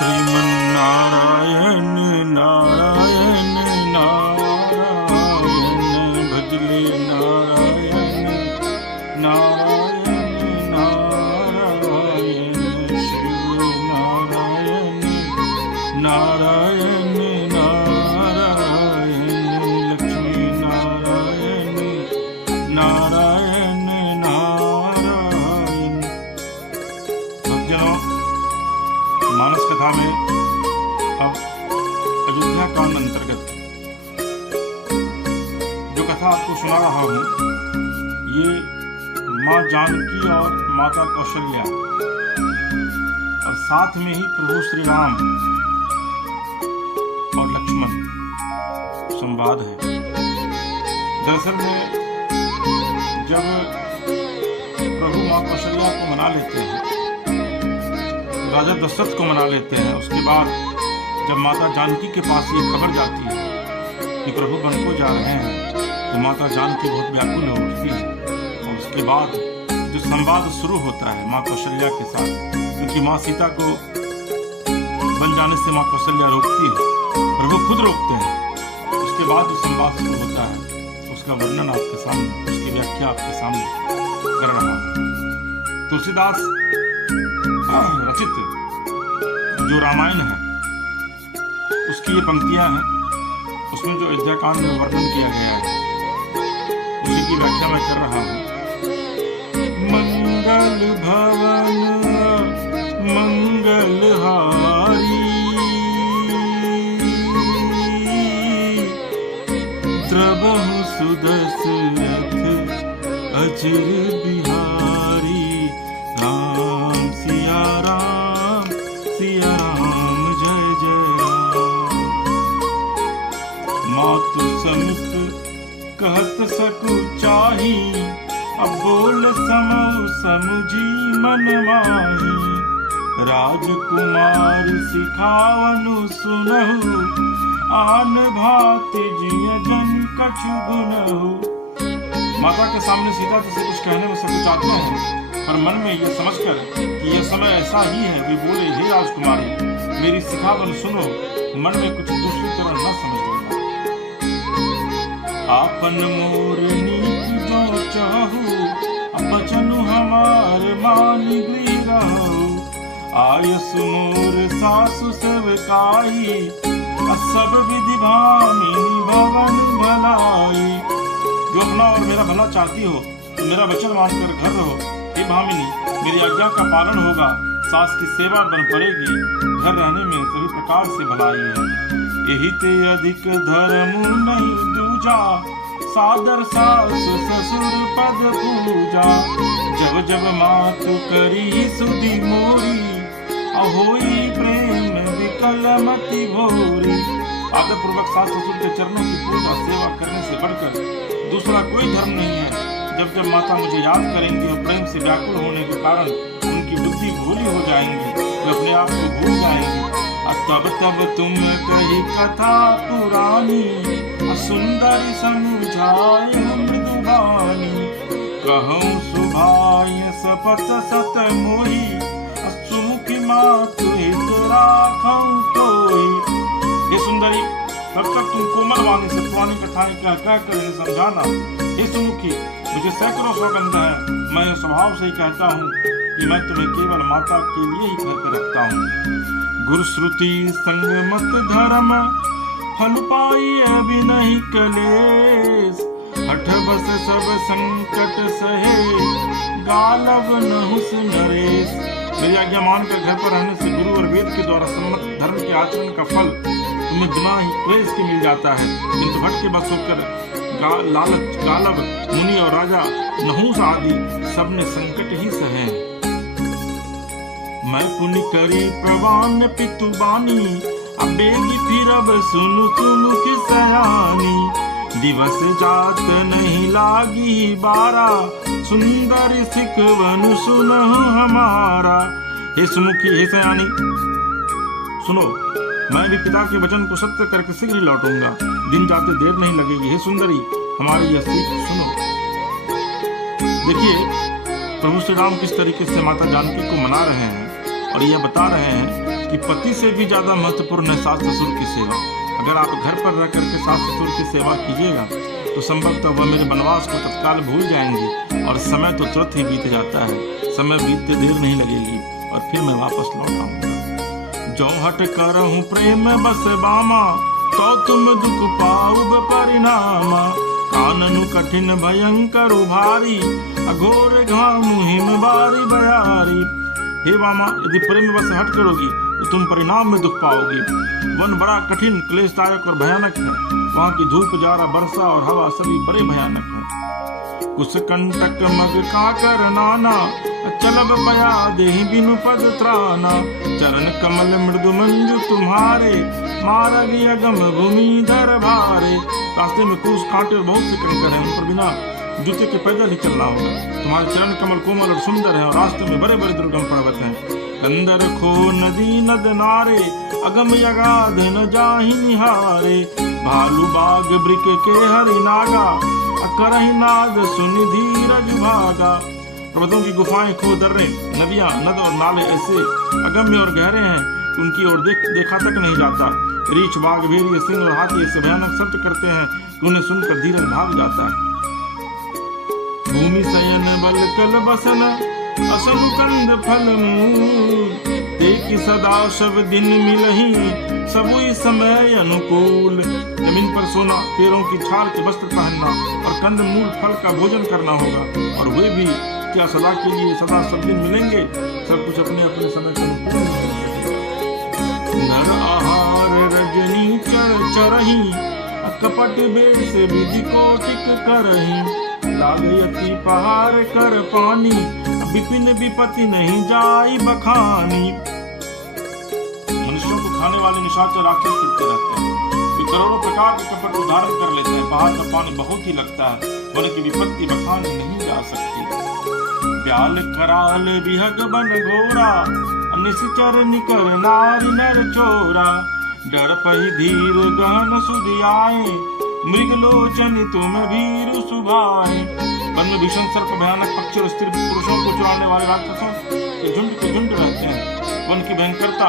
श्रीमन्नारायण नारायण नारायण भजले नारायण नारायण नारायण शिव नारायण नारायण नारायण लक्ष्मी नारायण नारायण नारायण। भक्तजनों, मानस कथा में अब अयोध्या कांड अंतर्गत जो कथा आपको सुना रहा हूँ, ये माँ जानकी और माता कौशल्या और साथ में ही प्रभु श्री राम और लक्ष्मण संवाद है। दरअसल में जब प्रभु माँ कौशल्या को मना लेते हैं, राजा दशरथ को मना लेते हैं, उसके बाद जब माता जानकी के पास ये खबर जाती है कि प्रभु वन को जा रहे हैं, तो माता जानकी बहुत व्याकुल हो उठती है। और उसके बाद जो संवाद शुरू होता है माँ कौशल्या के साथ, क्योंकि माँ सीता को बन जाने से माँ कौशल्या रोकती है, प्रभु खुद रोकते हैं। उसके बाद जो संवाद शुरू होता है उसका वर्णन आपके सामने, उसकी व्याख्या आपके सामने कर रहा हूँ। तुलसीदास रचित जो रामायण है उसकी ये पंक्तियां हैं, उसमें जो अयोध्या कांड में वर्णन किया गया है उसी की व्याख्या मैं कर रहा हूँ। मंगल भवन मंगलहारी द्रवहु सुदशरथ अजर बिहारी राम सिया राम जय जय राम। मातु समित कहत सकु चाही, अब बोल समऊ समुझी मन माही। राजकुमार सिखावनु सुनहु, आन भांति जिय जन कछु गुनहु। माता के सामने सीता जी से कुछ कहने में संकोचाते हैं, पर मन में यह समझकर कि यह समय ऐसा ही है, वे बोले, हे राजकुमारी, मेरी सिखावन सुनो, मन में कुछ दूसरी तरह न समझ लेना। आपन मोर नीति जो चाहू, अब बचनु हमार मान गृह रहू। आयस मोर सासु सेवकाई, सब विधि भामिनी भवन भलाई। जो अपना और मेरा भला चाहती हो तो मेरा वचन मानकर घर रहो। हे भामिनी, मेरी आज्ञा का पालन होगा, सास की सेवा बन पड़ेगी, घर रहने में सभी प्रकार से भलाई है। यही ते अधिक धर्म नहीं दूजा, सादर सास ससुर पद पूजा। जब जब मातु करी सुधि मोरी, अहोई प्रेम विकल मति भोरी। आदर पूर्वक सास ससुर के चरणों की पूजा सेवा करने से बढ़कर दूसरा कोई धर्म नहीं है। जब जब माता मुझे याद करेंगी और प्रेम से व्याकुल होने के कारण उनकी बुद्धि भूली हो जाएंगी, वे अपने आप को भूल जाएंगी। तब तब तुम कही कथा पुरानी, सुंदरी समझाए मृदुबानी। कहूँ सुभाय सपत सत मोही, सुमुखी मातु हित राखूं कोई। हे सुंदरी, तब तक तुम कोमल वाणी से पुरानी कथाएं कह कर इन्हें समझाना। हे सुमुखी, मुझे सैकड़ों सौगंध है, मैं स्वभाव से ही कहता हूँ कि मैं तुम्हें केवल माता के लिए ही घर पर रखता हूँ। गुरु श्रुति संगमत धर्म, फल पाई अभी नहीं कलेस। हठ बस सब संकट सहे, गालव नहुस नरेश। मेरी आज्ञा मानकर घर पर रहने से गुरु और वेद के द्वारा सम्मत धर्म के आचरण का फल तुम्हें बिना ही क्लेश के मिल जाता है, किंतु भट के बस होकर लालच, गालव, मुनि और राजा नहुस आदि सबने संकट ही सहे। मैं पुण्य करी प्रवान पितुबानी, अबेगी फिर अब सुनु सुमुखी सयानी। दिवस जात नहीं लागी बारा, सुंदरी सिखवनु सुनहु हमारा। हे सुमुखी, हे सयानी, सुनो, मैं भी पिता के वचन को सत्य करके शीघ्र ही लौटूंगा, दिन जाते देर नहीं लगेगी। हे सुंदरी, हमारी यह सीख सुनो। देखिए, प्रभु श्री राम किस तरीके से माता जानकी को मना रहे हैं और यह बता रहे हैं कि पति से भी ज्यादा महत्वपूर्ण है सास ससुर की सेवा। अगर आप घर पर रह करके सास ससुर की सेवा कीजिएगा तो संभवतः वह मेरे वनवास को तत्काल भूल जाएंगे और समय तो तुरंत ही बीत जाता है। समय बीतते देर नहीं लगेगी और फिर मैं वापस लौट आऊंगा। जो हट कर हूँ प्रेम बस बामा, तो तुम दुख पाऊब परिणामा। काननु कठिन भयंकर उभारी, अघोर घाम हिम बारी बयारी। हे वामा, यदि प्रेम बस हट करोगी तो तुम परिणाम में दुख पाओगी। वन बड़ा कठिन, क्लेशदायक और भयानक है। वहाँ की धूप, जारा, वर्षा और हवा सभी बड़े भयानक हैं। कुछ कंटक मग काकर नाना, चलब पया देहि बिनु पद त्राना। चरण कमल मृदु मंजु तुम्हारे, मार्ग अगम भूमि धर भारे। रास्ते में कुछ कांटे और बहुत से कंकर हैं, उन पर बिना जूते के पैदल ही चलना होगा। तुम्हारे चरण कमल कोमल और सुंदर है और रास्ते में बड़े बड़े दुर्गम पर्वत हैं। कंदर खो नदी नद नारे, अगम यगाध न जाहि निहारे। भालू बाग ब्रिक के हरि नागा, करहि नाद सुनि धीरज भागा। पर्वतों की गुफाएं, खो, दर्रे, नदियां, नद और नाले ऐसे अगम्य और गहरे हैं कि उनकी ओर देखा तक नहीं जाता। रीछ, बाघ, भेड़िए, सिंह और हाथी ऐसे भयानक शब्द करते हैं कि उन्हें सुनकर धीरज भाग जाता है। भूमि शयन बल कल बसन, असनु कंद फल मूल। देखि सदा सब दिन मिलही, सबुई समय अनुकूल। जमीन पर सोना, पैरों की छाल के वस्त्र पहनना और कंद मूल फल का भोजन करना होगा। और वे भी क्या सदा के लिए सदा सब दिन मिलेंगे? सब कुछ अपने अपने समय के अनुकूल मिलेंगे। नर आहार रजनी चर चरही, कपट बेस विधि कोटिक करही। लागयति पहाड़ कर पानी, विपिन विपत्ति नहीं जाई बखानी। मनुष्यों को खाने वाले निशाचर राक्षस फिरते रहते हैं। वे करोड़ों प्रकार के कपट उधारण कर लेते हैं। पहाड़ का पानी बहुत ही लगता है, उनकी विपत्ति बखानी नहीं जा सकती। ब्याल कराल बिहग बन घोरा, निश्चर निकर नारी नर चोरा। डर पही धीर गहन सुधियाए, मृगलोचन तुम भीरु सुभाए। वन में भीषण सर्प, भयानक पक्षी और स्त्री पुरुषों को चुराने वाले राक्षसों के झुंड रहते हैं। वन की भयंकरता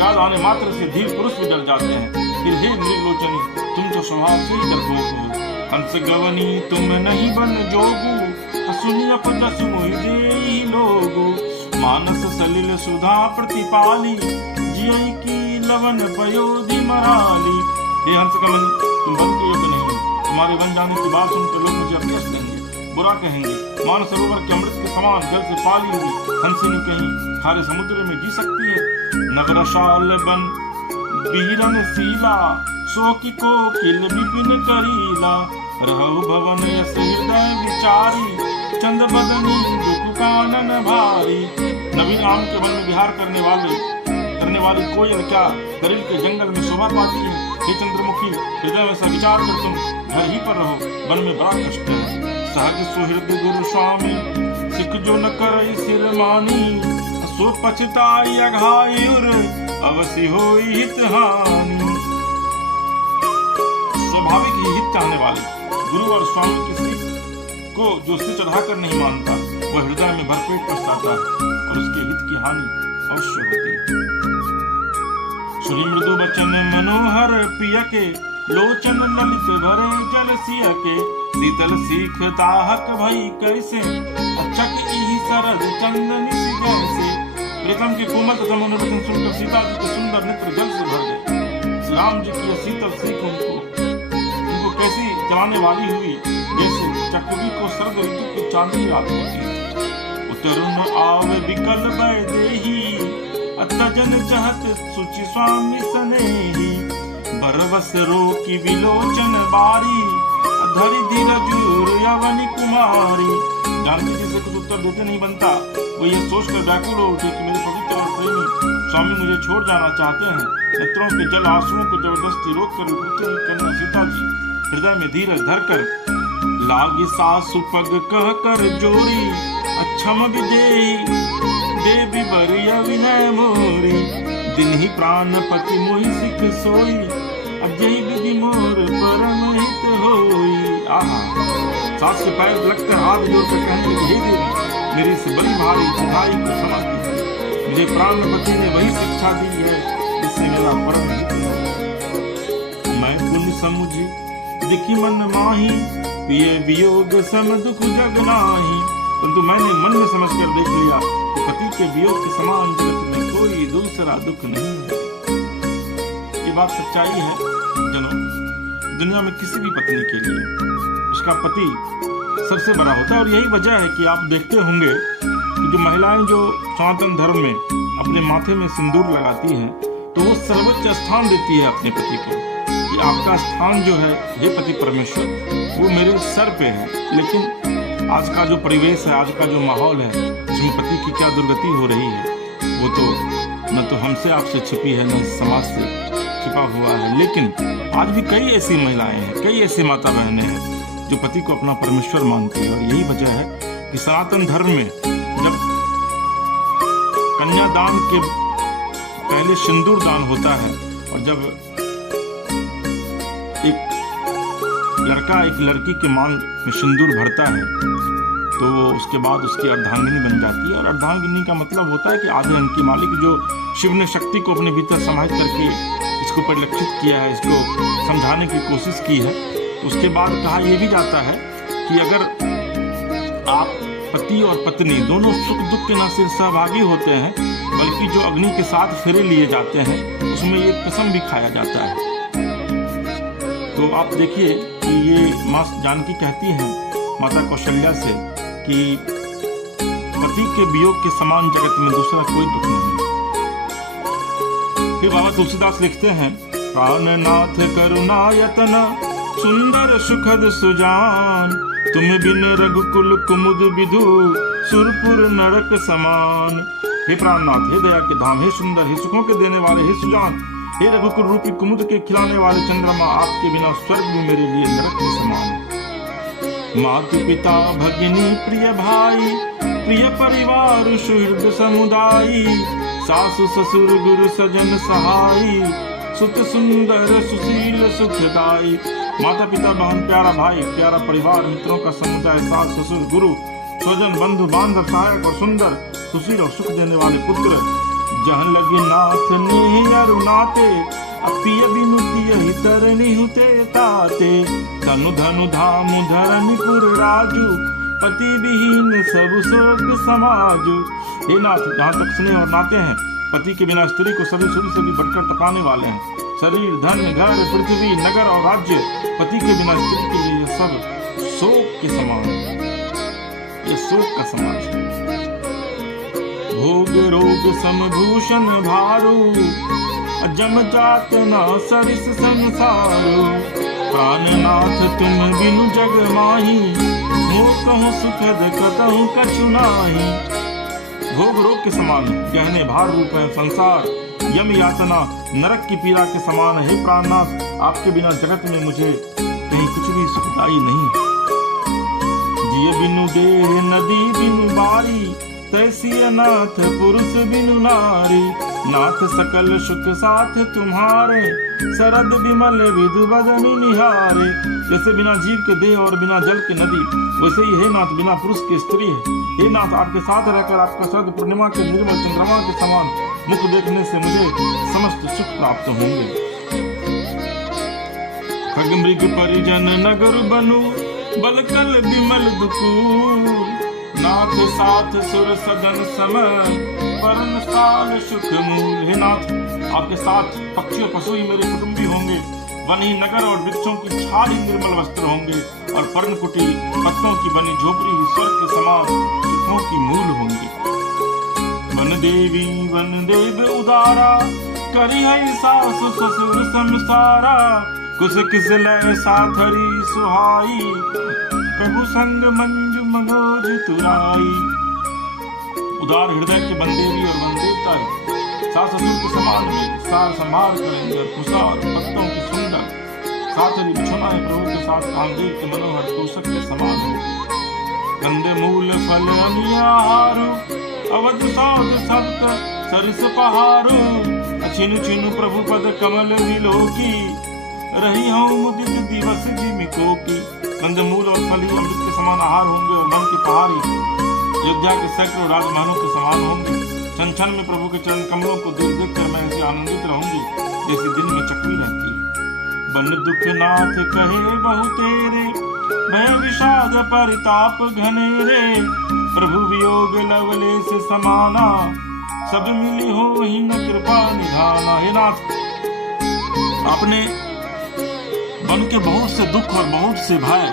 याद आने मात्र से धीर पुरुष भी डर जाते हैं। फिर हे मृगलोचनी, तुम तो स्वभाव से ही डरपोक हो। हंस गवनी तुम नहीं बन जोगू, सुनि अपजस मोहि जेहि लोगु। मानस सलिल सुधा प्रतिपाली, जियहि की लवन पयोधि मराली। हे हंस गमन, तुम वन के योग्य नहीं। तुम्हारे वन जाने की बात सुनकर लोग मुझे अपयश देंगे, बुरा कहेंगे। मान सरोवर के अमृत के समान जल से पाली हुई हंसिनी कहीं खारे समुद्र में जी सकती है? नगरशाल बन बीरन सीला, शोकी को किल विपिन करीला। रहु भवन यस हृदय विचारी, चंद बदनी दुख कानन भारी। नवीन आम के वन में विहार करने वाली कोयल क्या दरिल के जंगल में शोभा पाती है? हे चंद्रमुखी, हृदय में ऐसा विचार कर तुम घर ही पर रहो, वन में बड़ा कष्ट है। सहज सुहृद गुरु स्वामी, सिख जो न करई सिर मानी। सो पछताई अघायुर, अवश्य होई हित हानि। स्वाभाविक ही हित चाहने वाले गुरु और स्वामी की सिख को जो सिर चढ़ाकर नहीं मानता, वह हृदय में भरपेट पछताता है और उसके हित की हानि अवश्य होती है। सुनि मृदु बचन मनोहर पिय के, लोचन ललित भरे जल सिय के। शीतल सीख ताहक भई कैसे, अचक इहि सरद चंदन सी जैसे। प्रीतम की कोमल तथा मनोहर वचन सुनकर सीता जी के सुंदर नेत्र जल से भर गए। श्री राम जी की शीतल सीख उनको कैसी जलाने वाली हुई, जैसे चकवी को शरद ऋतु की चांदनी रात होती है। उतरुन आव विकल भय देही, अतजन चहत सुचि स्वामी सनेही। बरबस रोकी विलोचन बारी, धरि धीरज यवनी कुमारी। जानकी जी से कुछ उत्तर देते नहीं बनता, वो ये सोचकर व्याकुल हो उठे कि मेरे पवित्र और प्रेमी स्वामी मुझे छोड़ जाना चाहते हैं। नेत्रों के जल आंसुओं को जबरदस्ती रोककर मृत्यु करना सीता जी हृदय में धीरज धरकर लागी सासु पग कह कर जोरी। अच्छम विदेही देवी बरिया विनय मोरी। दिन ही प्राणपति मोहि सिख सोई, अजय विधि मोर परम हित होई। आहा, सास के पैर लगते हाथ जोड़कर कहने लगी, हे देवी, मेरी इस बड़ी भारी चढ़ाई को क्षमा कीजिए। मुझे प्राणपति ने वही इच्छा दी है, इससे मेरा परम हित हो। मैं पुण्य समुझी दिखी मन माही, पिए वियोग सम दुख जग नाही। परंतु मैंने मन में समझ कर देख लिया कि पति के वियोग के समान जगत में कोई दूसरा दुख नहीं है। ये बात सच्चाई है जनों। दुनिया में किसी भी पत्नी के लिए उसका पति सबसे बड़ा होता है। और यही वजह है कि आप देखते होंगे कि जो महिलाएं जो सनातन धर्म में अपने माथे में सिंदूर लगाती हैं, तो वो सर्वोच्च स्थान देती है अपने पति को कि आपका स्थान जो है हे पति परमेश्वर, वो मेरे सर पे है। लेकिन आज का जो परिवेश है, आज का जो माहौल है, उसमें पति की क्या दुर्गति हो रही है, वो तो न तो हमसे आपसे छिपी है, न समाज से छिपा हुआ है। लेकिन आज भी कई ऐसी महिलाएं हैं, कई ऐसी माता बहनें हैं जो पति को अपना परमेश्वर मानती है। और यही वजह है कि सनातन धर्म में जब कन्यादान के पहले सिंदूर दान होता है, और जब एक लड़का एक लड़की के मांग में सिंदूर भरता है, तो वो उसके बाद उसकी अर्धांगिनी बन जाती है। और अर्धांगिनी का मतलब होता है कि आधे अंग की मालिक, जो शिव ने शक्ति को अपने भीतर समाहित करके इसको परिलक्षित किया है, इसको समझाने की कोशिश की है। तो उसके बाद कहा यह भी जाता है कि अगर आप पति और पत्नी दोनों सुख दुख के न सिर्फ सहभागी होते हैं, बल्कि जो अग्नि के साथ फेरे लिए जाते हैं, उसमें ये कसम भी खाया जाता है। तो आप देखिए कि ये माँ जानकी कहती हैं माता कौशल्या से कि पति के वियोग के समान जगत में दूसरा कोई दुख नहीं। फिर बाबा तुलसीदास लिखते हैं, प्राणनाथ करुणायतन सुंदर सुखद सुजान, तुम बिन रघुकुल कुमुद विधु सुरपुर नरक समान। हे प्राणनाथ, हे दया के धाम, हे सुंदर, हे सुखों के देने वाले, हे सुजान, हे रघुकुल रूपी कुमुद के खिलाने वाले चंद्रमा, आपके बिना स्वर्ग भी मेरे लिए नरक के समान है। मातु पिता भगिनी प्रिय भाई, प्रिय परिवार सुहृद समुदायी, सासु ससुर गुरु सजन सहाई, सुत सुंदर सुशील सुखदाई। माता पिता बहन प्यारा भाई, प्यारा परिवार, मित्रों का समुदाय, सास ससुर गुरु स्वजन बंधु बांधव, सहायक और सुंदर, सुशील और सुख देने वाले पुत्र। जहन लगे नाथ नेह अरुणाते, अपिय बिनु तियहि तरनि हुते ताते। तनु धनु धाम धरनीपुर राजू, पति विहीन सब शोक समाजू। हे नाथ, जहाँ तक स्नेह और नाते हैं, पति के बिना स्त्री को सभी सुख से भी बढ़कर तपाने वाले हैं। शरीर, धन, घर, पृथ्वी, नगर और राज्य, पति के बिना स्त्री के लिए यह सब शोक के समान है, ये शोक का समाज है। भोग रोग समभूषण भारू, जम जात न सरिस संसारो। प्राणनाथ तुम बिनु जग माही, मोह कहूँ सुखद कतहु कछु नाही। भोग रोग के समान गहने भार रूप है संसार, यम यातना नरक की पीड़ा के समान है। प्राणनाथ, आपके बिना जगत में मुझे कहीं कुछ भी सुखदाई नहीं। जिय बिनु देह नदी बिनु बारी, तैसी नाथ पुरुष बिनु नारी। नाथ सकल सुख साथ तुम्हारे, सरद विमल विधु बदन निहारे। जैसे बिना जीव के देह और बिना जल के नदी, वैसे ही हे नाथ बिना पुरुष की स्त्री है। हे नाथ, आपके साथ रहकर आपका शरद पूर्णिमा के निर्मल चंद्रमा के समान मुख देखने से मुझे समस्त सुख प्राप्त होंगे। खग मृग परिजन नगर बनु, बलकल विमल दुकूल। नाथ साथ सुर सदन समय, परम साल सुख मूल। हे नाथ, आपके साथ पक्षी और पशु ही मेरे कुटुंबी होंगे, वन ही नगर और वृक्षों की छाल ही निर्मल वस्त्र होंगे, और पर्णकुटी पत्तों की बनी झोपड़ी ही स्वर्ग के समान सुखों की मूल होंगी। वन देव उदारा, करी है सासु ससुर संसारा। कुछ किस लय साथरी सुहाई, प्रभु संग मंजू मनोज तुराई। उदार हृदय के बंदेवी और वनदेवता सास ससुर के समान में सार संभाल करेंगे, और कुशा और पत्तों की सुंदर साथरी बिछुनाएं प्रभु के साथ कामदेव के मनोहर तोषक के समान होगी। कंदे मूल फल अनिहारू, अवध साध सप्त सरिस पहारू। छिनु छिनु प्रभु पद कमल विलोकी, रही हूँ मुदित दिवस जिमिको की। कंदमूल और फल ही अमृत के समान आहार होंगे, और मन के पहाड़ ही अयोध्या के सैकड़ों राजमहलों के समान होंगे। क्षण क्षण में प्रभु के चरण कमलों को देख देख कर मैं ऐसे आनंदित रहूंगी जैसे दिन में चक्की रहती है। बन दुख नाथ कहे बहु तेरे, भय विषाद परिताप घनेरे, प्रभु वियोग लवले से समाना, सब मिली हो ही न कृपा निधाना। हे नाथ, आपने बन के बहुत से दुख और बहुत से भय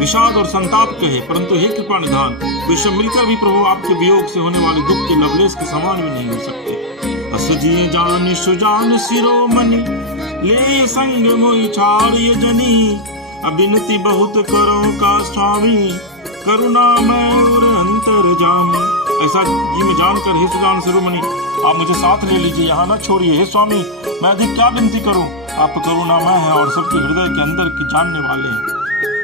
विषाद और संताप कहे, परंतु हे कृपा निधान, विश्व मिलकर भी प्रभु आपके वियोग से होने वाले दुख के लवलेश के समान भी नहीं हो सकते। असुजिए जान सुजान सिरोमणि, ले संग मोहि छाड़िय जनी, अबिनति बहुत करो का स्वामी, करुणामय और अंतर्जामी। ऐसा जी में जानकर हे सुजान शिरोमणि, आप मुझे साथ ले लीजिए, यहाँ न छोड़िए। हे स्वामी, मैं अधिक क्या विनती करूं, आप करुणामय हैं और सबके हृदय के अंदर की जानने वाले हैं।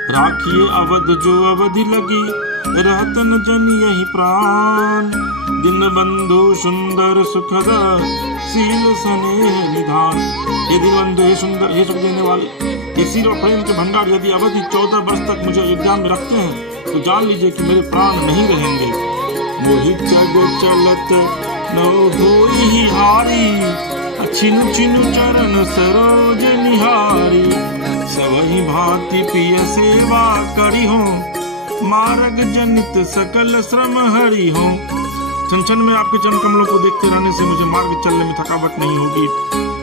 राखिए अवध जो अवधि लगी, रहत न जन यही प्राण, दिन बंधु सुंदर सुखद, सील स्नेह निधान। ये दिन बंधु, हे सुंदर, हे सुख देने वाले, ये सील और प्रेम के भंडार यदि अवधि 14 वर्ष तक मुझे अयोध्या में रखते हैं तो जान लीजिए कि मेरे प्राण नहीं रहेंगे। मोहि जग चलत नौ धोई ही हारी, छिनु छिनु चरण सरोज निहारी, सबहि भांति पिय सेवा करी हो, मार्ग जनित सकल श्रम हरि हो। क्षण क्षण में आपके चरण कमलों को देखते रहने से मुझे मार्ग चलने में थकावट नहीं होगी।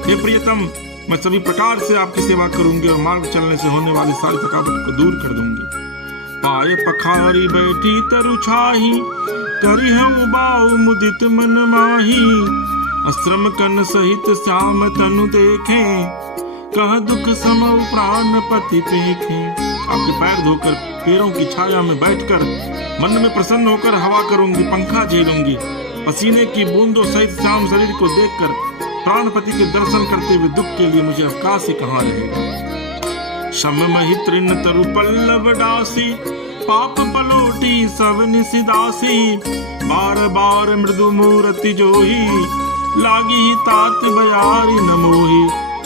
हे प्रियतम, मैं सभी प्रकार से आपकी सेवा करूंगी और मार्ग चलने से होने वाली सारी थकावट को दूर कर दूंगी। पाए पखारी बैठी तरु छाही, करी हूँ बाऊ मुदित मन माही, अश्रम कन सहित श्याम तनु देखे, कह दुख समौ प्राण पति पेखे। आपके पैर धोकर पेड़ों की छाया में बैठकर मन में प्रसन्न होकर हवा करूंगी, पंखा झेलूंगी। पसीने की बूंदों सहित श्याम शरीर को देखकर प्राणपति के दर्शन करते हुए दुख के लिए मुझे अवकाश ही कहाँ रहेगा। शम महि तृण तरु पल्लव डासी, पाप पलोटी सब निसिदासी, बार बार मृदु मूर्ति जोही, लागी तात बयारी न मोही।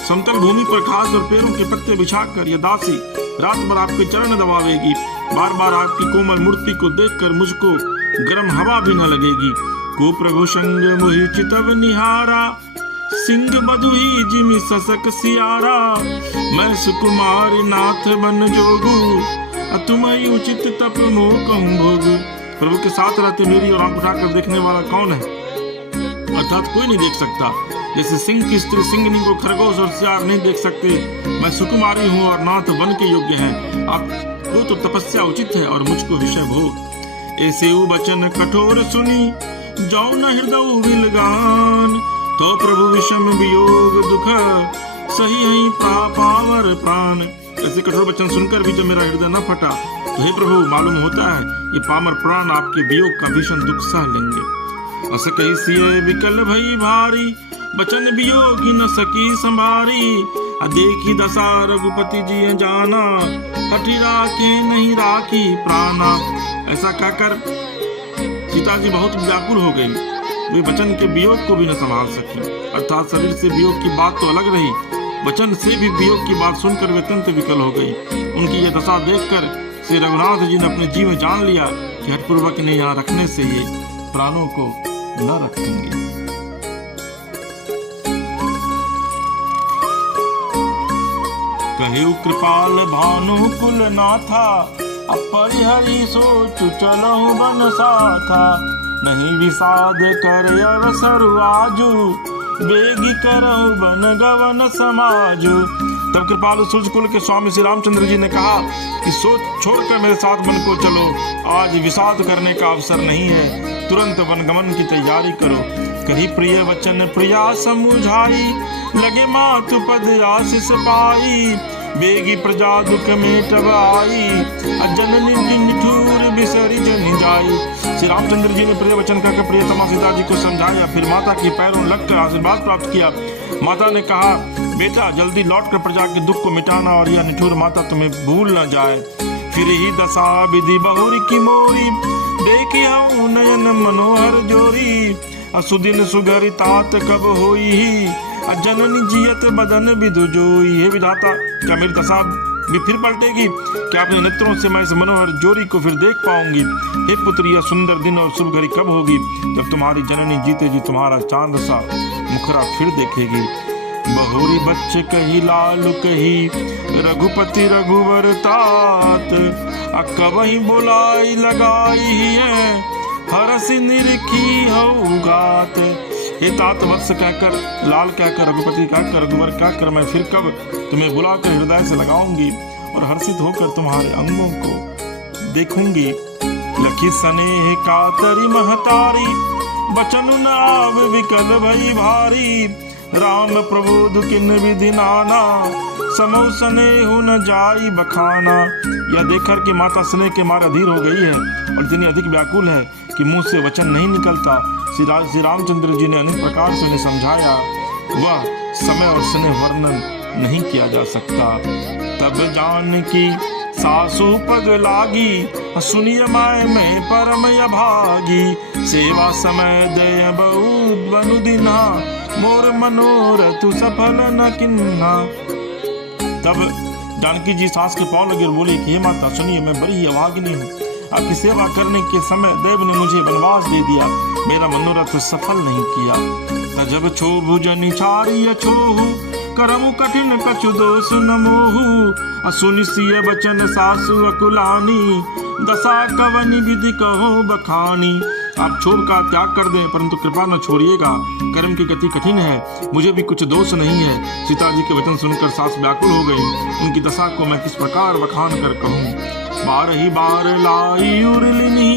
समतल भूमि पर घास और पेड़ों के पत्ते बिछाकर यह दासी रात भर आपके चरण दबावेगी। बार बार आपकी कोमल मूर्ति को देखकर मुझको गर्म हवा भी न लगेगी। को प्रभु संग मोहि चितव निहारा, सिंह बधुही जिमि ससक सियारा, मैं सुकुमार नाथ बन जोगू, तुम्हारी उचित तप मोकम भोगू। प्रभु के साथ रहते मेरी और आंख उठाकर देखने वाला कौन है, अर्थात कोई नहीं देख सकता। जैसे सिंह की स्त्री सिंहनी को खरगोश और सियार नहीं देख सकते, मैं सुकुमारी हूँ और नाथ बन के योग्य हैं। आपको तो तपस्या उचित है और मुझको विषय भोग। ऐसे वचन कठोर सुनी, जाऊ न हृदय विलगान, तो प्रभु विषम वियोग दुख, सही ही पावर प्राण। ऐसे कठोर वचन सुनकर भी जब मेरा हृदय न फटा तो हे प्रभु, मालूम होता है ये पामर प्राण आपके वियोग का भीषण दुख सह लेंगे। अस कही सिय विकल भई भारी, बचन वियोगी न सकी संभारी, देखी दशा रघुपति जी जाना, हठी राखे नहीं राखी प्राणा। ऐसा कहकर सीता जी बहुत व्याकुल हो गई, वे वचन के वियोग को भी न संभाल सकी। अर्थात शरीर से वियोग की बात तो अलग रही, वचन से भी वियोग की बात सुनकर वे अत्यंत विकल हो गई। उनकी यह दशा देखकर श्री रघुनाथ जी ने अपने जी में जान लिया कि हठपूर्वक ने यहाँ रखने से ये प्राणों को न रखेंगे। कहेउ कृपाल भानु कुल नाथा, अपरिहरि सोच चलहु बन साथा, नहीं विषाद कर अवसर आजू, बेगी करहु बन गवन समाजू। तब कृपालु सूर्यकुल के स्वामी श्री रामचंद्र जी ने कहा कि सोच छोड़कर मेरे साथ वन को चलो, आज विषाद करने का अवसर नहीं है, तुरंत वन गमन की तैयारी करो। कही प्रिय वचन प्रिया समुझाई, लगे मातु पद आशीष पाई, बेगी प्रजा दुख में तब आई, जननी निठुर बिसरी जन जाई। श्री रामचंद्र जी ने प्रिय वचन कहकर प्रियतमा सीता जी को समझाया, फिर माता के पैरों लगकर आशीर्वाद प्राप्त किया। माता ने कहा, बेटा जल्दी लौटकर प्रजा के दुख को मिटाना और यह निठुर माता तुम्हें भूल न जाए। फिर ही दशा विधि बहुरी की मोरी, देखी हूँ नयन मनोहर जोरी, असुदिन सुगरी तात कब होई ही, जननी जियत बदन विदु जोई। हे विधाता, क्या मेरी दशा भी फिर पलटेगी कि अपने नेत्रों से मैं इस मनोहर जोड़ी को फिर देख पाऊंगी। हे पुत्री, यह सुंदर दिन और शुभ घड़ी कब होगी जब तुम्हारी जननी जीते जी तुम्हारा चांद सा मुखरा फिर देखेगी। बहुरी बच्चे कही लालू कही रघुपति रघुवर तात, अक्का वही बोलाई लगाई है हरसी निरखी होगात। हे तात वत्स कहकर, लाल कहकर, रघुपति कहकर, रघुवर कहकर मैं फिर कब तुम्हें बुलाकर हृदय से लगाऊंगी और हर्षित होकर तुम्हारे अंगों को देखूंगी। लखी स्नेह कातरी महतारी बचन न आव विकल भई भारी, राम प्रबोध किन विधि नाना समो स्नेह न जाई बखाना। यह देखकर कि माता स्नेह के मारे अधीर हो गई है और इतनी अधिक व्याकुल है कि मुंह से वचन नहीं निकलता। श्री रामचंद्र जी ने अनेक प्रकार से उन्हें समझाया, वह समय और स्नेह वर्णन नहीं किया जा सकता। तब जान की सासु पग लागी, सुनिय माय में परम अभागी, सेवा समय दय बहुत बनु दिना, मोर मनोरथ सफल न किन्ना। तब जानकी जी सास के पांव लगे और बोले कि हे माता सुनिए, मैं बड़ी ही अभागिनी हूँ। आपकी सेवा करने के समय देव ने मुझे वनवास दे दिया, मेरा मनोरथ सफल नहीं किया। तजब छोभु जनि छारिय छोहु, करमु कठिन कछु दोष न मोहु, सुनि सिय बचन सासु अकुलानी, दशा कवनि विधि कहो बखानी। आप क्षोभ का त्याग कर दें परंतु कृपा न छोड़िएगा, कर्म की गति कठिन है, मुझे भी कुछ दोष नहीं है। सीता जी के वचन सुनकर सास व्याकुल हो गई, उनकी दशा को मैं किस प्रकार बखान कर कहूँ। बार ही बार लाई उरलिनी,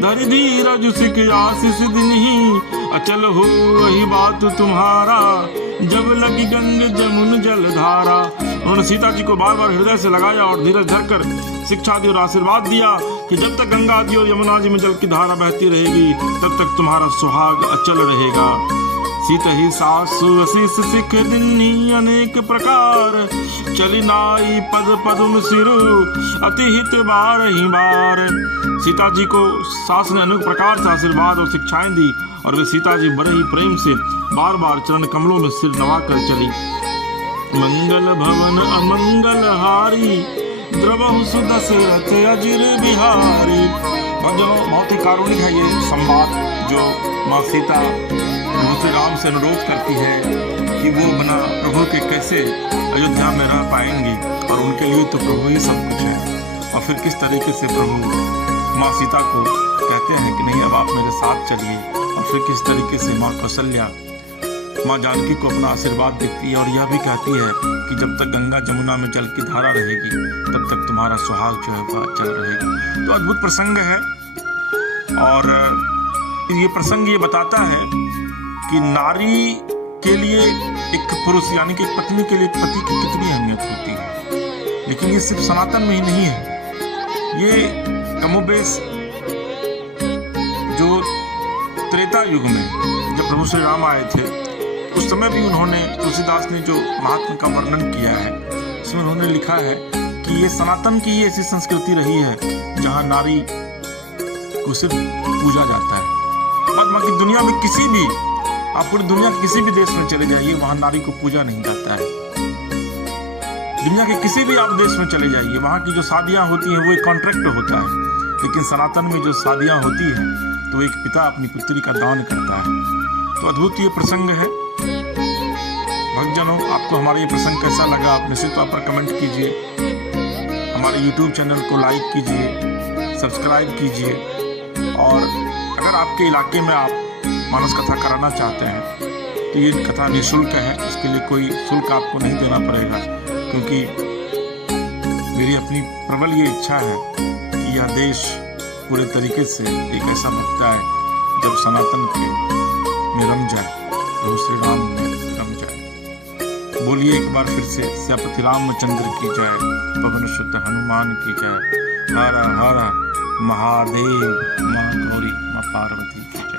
धरि धीरज सिख आशीष दिनहि, अचल हो वही बात तुम्हारा, जब लगी गंग जमुन जल धारा। उन्होंने सीता जी को बार बार हृदय से लगाया और धीरज धरकर शिक्षा दी और आशीर्वाद दिया कि जब तक गंगा जी और यमुना जी में जल की धारा बहती रहेगी तब तक तुम्हारा सुहाग अचल रहेगा। सीत ही सासु शीस सिख दिन्ही अनेक प्रकार, चली नाई पद पदुम सिरु, अति हित बार ही बार। सीता जी को सास ने अनेक प्रकार से आशीर्वाद और शिक्षाएं दी और वे सीता जी बड़े ही प्रेम से बार बार चरण कमलों में सिर नवा कर चली। मंगल भवन अमंगल हारी, द्रवहु सुदशरथ अजिर बिहारी। बहुत ही कारुणिक है ये संवाद जो माँ सीता प्रभु श्री राम से अनुरोध करती है कि वो बना प्रभु के कैसे अयोध्या में रह पाएंगे और उनके लिए तो प्रभु ही सब कुछ है। और फिर किस तरीके से प्रभु माँ सीता को कहते हैं कि नहीं अब आप मेरे साथ चलिए, और फिर किस तरीके से माँ कौशल्या माँ जानकी को अपना आशीर्वाद देती है और यह भी कहती है कि जब तक गंगा जमुना में जल की धारा रहेगी तब तक तुम्हारा सुहाग जो है वह चल रहेगा। तो अद्भुत प्रसंग है और ये प्रसंग ये बताता है कि नारी के लिए एक पुरुष यानी कि एक पत्नी के लिए एक पति की कितनी अहमियत होती है। लेकिन ये सिर्फ सनातन में ही नहीं है, ये कमोबेश जो त्रेता युग में जब प्रभु श्री राम आए थे उस समय भी उन्होंने, तुलसीदास ने जो महात्मा का वर्णन किया है उसमें उन्होंने लिखा है कि ये सनातन की ऐसी संस्कृति रही है जहाँ नारी को सिर्फ पूजा जाता है। बाद बाकी दुनिया में किसी भी, आप पूरी दुनिया के किसी भी देश में चले जाइए वहाँ नारी को पूजा नहीं जाता है। दुनिया के किसी भी आप देश में चले जाइए वहाँ की जो शादियाँ होती हैं वो एक कॉन्ट्रैक्ट होता है, लेकिन सनातन में जो शादियाँ होती हैं तो एक पिता अपनी पुत्री का दान करता है। तो अद्भुत ये प्रसंग है। भक्तजनों, आपको हमारा ये प्रसंग कैसा लगा आप निश्चित तौर पर कमेंट कीजिए, हमारे YouTube चैनल को लाइक कीजिए, सब्सक्राइब कीजिए, और अगर आपके इलाके में आप मानस कथा कराना चाहते हैं तो ये कथा निःशुल्क है, इसके लिए कोई शुल्क आपको नहीं देना पड़ेगा, क्योंकि मेरी अपनी प्रबल ये इच्छा है कि यह देश पूरे तरीके से एक ऐसा बचता है जब सनातन के में रम जाए, प्रभु श्री राम में रम जाए। बोलिए एक बार फिर से, श्यापति रामचंद्र की जय, पवन सुत हनुमान की जय। हर हर महादेव। माँ गौरी, माँ पार्वती।